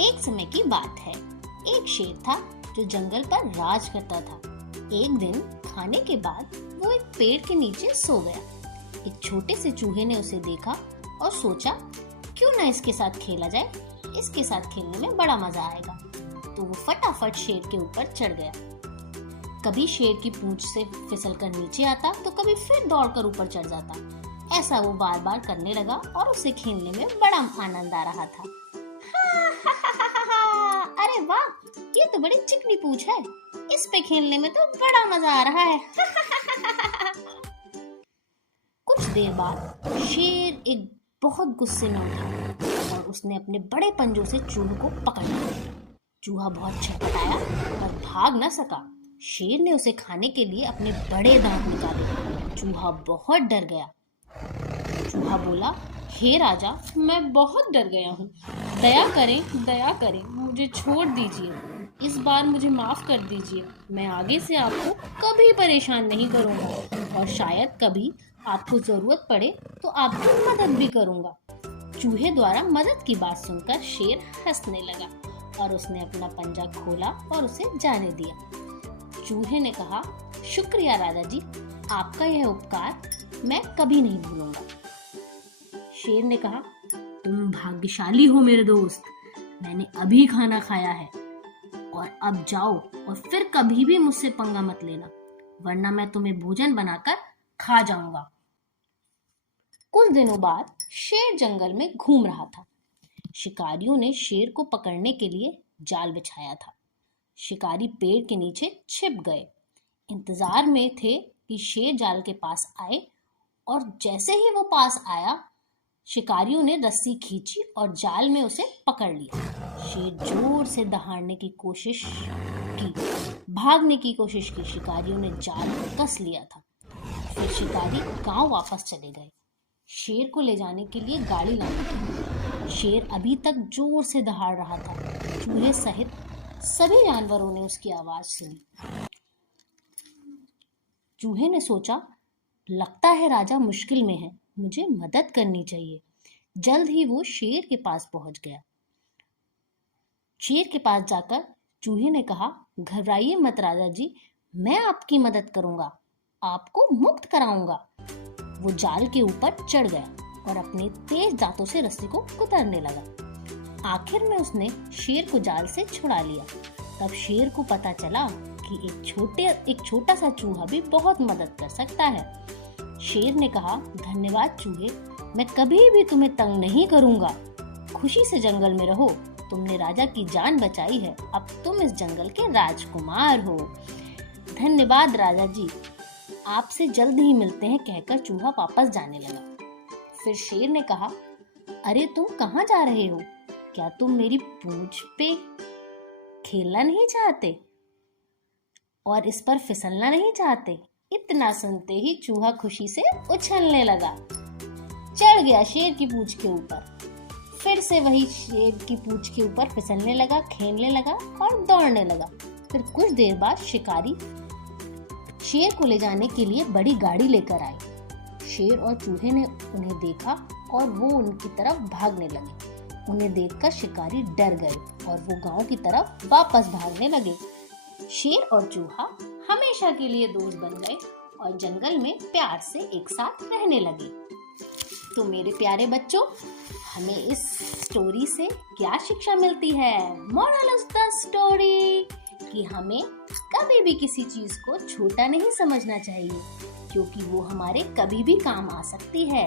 एक समय की बात है। एक शेर था जो जंगल पर राज करता था। एक दिन खाने के बाद वो एक पेड़ के नीचे सो गया। एक छोटे से चूहे ने उसे देखा और सोचा, क्यों ना इसके साथ खेला जाए, इसके साथ खेलने में बड़ा मजा आएगा। तो वो फटाफट शेर के ऊपर चढ़ गया। कभी शेर की पूंछ से फिसलकर नीचे आता तो कभी फिर दौड़कर ऊपर चढ़ जाता। ऐसा वो बार बार करने लगा और उसे खेलने में बड़ा आनंद आ रहा था। अरे वाह, ये तो बड़ी चिकनी पूंछ है, इस पे खेलने में तो बड़ा मजा आ रहा है। कुछ देर बाद शेर एक बहुत गुस्से में उठा और उसने अपने बड़े पंजों से चूहे को पकड़ लिया। चूहा बहुत छटपटाया पर भाग न सका। शेर ने उसे खाने के लिए अपने बड़े दांत निकाले। चूहा बहुत डर गया। चूहा बोला, हे राजा, मैं बहुत डर गया हूँ, दया करें, मुझे छोड़ दीजिए। इस बार मुझे माफ कर दीजिए। मैं आगे से आपको कभी परेशान नहीं करूँगा और शायद कभी आपको जरूरत पड़े तो आपकी मदद भी करूँगा। चूहे द्वारा मदद की बात सुनकर शेर हंसने लगा और उसने अपना पंजा खोला और उसे जाने दिया। चूहे ने कहा, शुक्रिया राजा जी, आपका यह उपकार मैं कभी नहीं भूलूंगा। शेर ने कहा, तुम भाग्यशाली हो मेरे दोस्त, मैंने अभी खाना खाया है और अब जाओ और फिर कभी भी मुझसे पंगा मत लेना, वरना मैं तुम्हें भोजन बनाकर खा जाऊंगा। कुछ दिनों बाद शेर जंगल में घूम रहा था। शिकारियों ने शेर को पकड़ने के लिए जाल बिछाया था। शिकारी पेड़ के नीचे छिप गए, इंतजार में थे कि शेर जाल के पास आए, और जैसे ही वो पास आया, शिकारियों ने रस्सी खींची और जाल में उसे पकड़ लिया। शेर जोर से दहाड़ने की कोशिश की, भागने की कोशिश की। शिकारियों ने जाल कस लिया था। फिर शिकारी गांव वापस चले गए। शेर को ले जाने के लिए गाड़ी लानी थी। शेर अभी तक जोर से दहाड़ रहा था। चूहे सहित सभी जानवरों ने उसकी आवाज सुनी। चूहे ने सोचा, लगता है राजा मुश्किल में है, मुझे मदद करनी चाहिए। जल्द ही वो शेर के पास पहुंच गया। शेर के पास जाकर चूहे ने कहा, घबराइए मत राजा जी, मैं आपकी मदद करूंगा, आपको मुक्त कराऊंगा। वो जाल के ऊपर चढ़ गया और अपने तेज दांतों से रस्सी को कुतरने लगा। आखिर में उसने शेर को जाल से छुड़ा लिया। तब शेर को पता चला कि एक छोटा सा चूहा भी बहुत मदद कर सकता है। शेर ने कहा, धन्यवाद चूहे, मैं कभी भी तुम्हें तंग नहीं करूंगा। खुशी से जंगल में रहो, तुमने राजा की जान बचाई है, अब तुम इस जंगल के राजकुमार हो। धन्यवाद राजा जी, आपसे जल्द ही मिलते हैं, कहकर चूहा वापस जाने लगा। फिर शेर ने कहा, अरे तुम कहाँ जा रहे हो? क्या तुम मेरी पूंछ पे खेलना नहीं चाहते और इस पर फिसलना नहीं चाहते? इतना सुनते ही चूहा खुशी से उछलने लगा, चढ़ गया शेर की पूंछ के ऊपर। फिर से वही शेर की पूंछ के ऊपर फिसलने लगा, खेलने लगा और दौड़ने लगा। फिर कुछ देर बाद शिकारी शेर को ले जाने के लिए बड़ी गाड़ी लेकर आए। शेर और चूहे ने उन्हें देखा और वो उनकी तरफ भागने लगे। उन्हें देखकर शिकारी डर गए और वो गांव की तरफ वापस भागने लगे। शेर और चूहा हमेशा के लिए दोस्त बन गए और जंगल में प्यार से एक साथ रहने लगे। तो मेरे प्यारे बच्चों, हमें इस स्टोरी से क्या शिक्षा मिलती है? मोरल ऑफ द स्टोरी कि हमें कभी भी किसी चीज को छोटा नहीं समझना चाहिए, क्योंकि वो हमारे कभी भी काम आ सकती है।